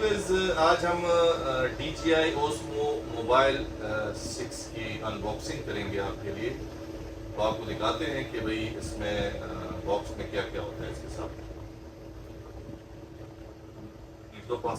Viewers, आज हम DJI Osmo mobile 6 की अनबॉक्सिंग करेंगे आपके लिए। तो आपको दिखाते हैं कि भाई इसमें बॉक्स में क्या क्या होता है इसके साथ। तो पास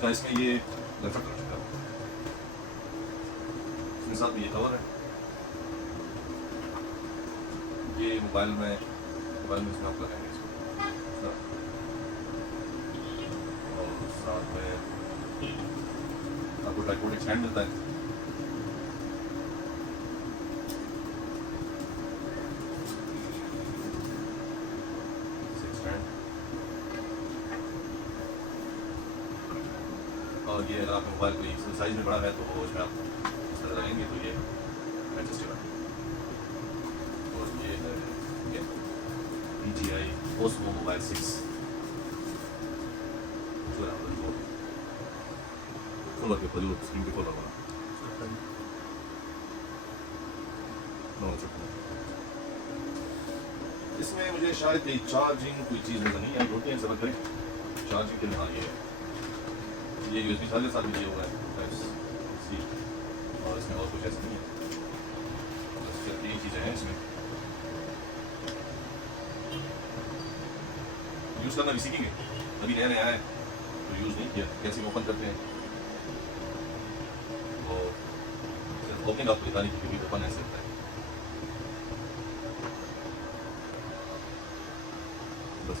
तो इसमें ये रिफ्लेक्टर है, इसके साथ में ये कवर है। ये मोबाइल में इसमें आप लगाएंगे इसको, और साथ में आपको ट्राइपॉड स्टैंड मिलता है। और ये अगर आप मोबाइल कोई साइज में बड़ा है तो वो इसमें आप इस तरह लगाएंगे तो ये एडजस्टेबल है। और ये है DJI Osmo मोबाइल 6 खोलो के पहले स्क्रीन पे खोलो ना इसमें मुझे शायद कोई चार्जिंग कोई चीज़ नजर नहीं आई होती है। जरा करें चार्जिंग के लिए। हाँ ये USB के साथ भी दिया हुआ है सी, और इसमें और कुछ ऐसा नहीं है। बस यही चीज़ें हैं इसमें। यूज़ करना भी सीखेंगे, अभी नया नया है तो यूज़ नहीं किया। कैसे ओपन करते हैं और ओपनिंग आपको दिखाने की, क्योंकि ओपन ऐसे होता है। बस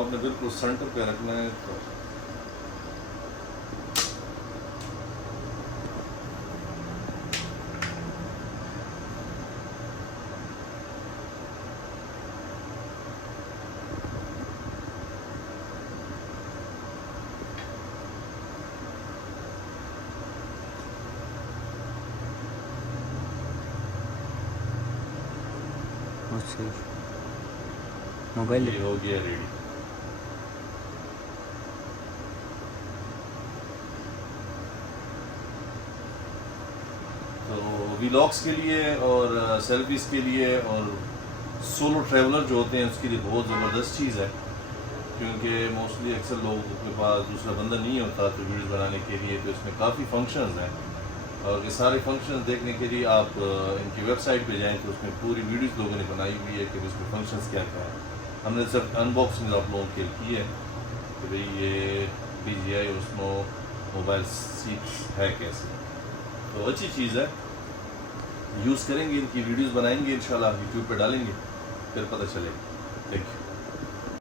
आपने बिल्कुल सेंटर पे रखना है तो मोबाइल ये हो गया रेडी। तो व्लॉग्स के लिए और सेल्फीज़ के लिए और सोलो ट्रैवलर जो होते हैं उसके लिए बहुत ज़बरदस्त चीज़ है, क्योंकि मोस्टली अक्सर लोगों के पास दूसरा बंदा नहीं होता तो वीडियोस बनाने के लिए। तो इसमें काफ़ी फंक्शंस हैं, और ये सारे फंक्शंस देखने के लिए आप इनकी वेबसाइट पे जाएं तो उसमें पूरी वीडियोस लोगों ने बनाई हुई है कि इसमें फंक्शंस क्या क्या है। हमने सिर्फ अनबॉक्सिंग आप लोगों के लिए की है कि भाई ये DJI Osmo मोबाइल 6 है कैसे। तो अच्छी चीज़ है, यूज़ करेंगे, इनकी वीडियोस बनाएंगे इंशाल्लाह, यूट्यूब पे डालेंगे, फिर पता चलेगा। Thank you.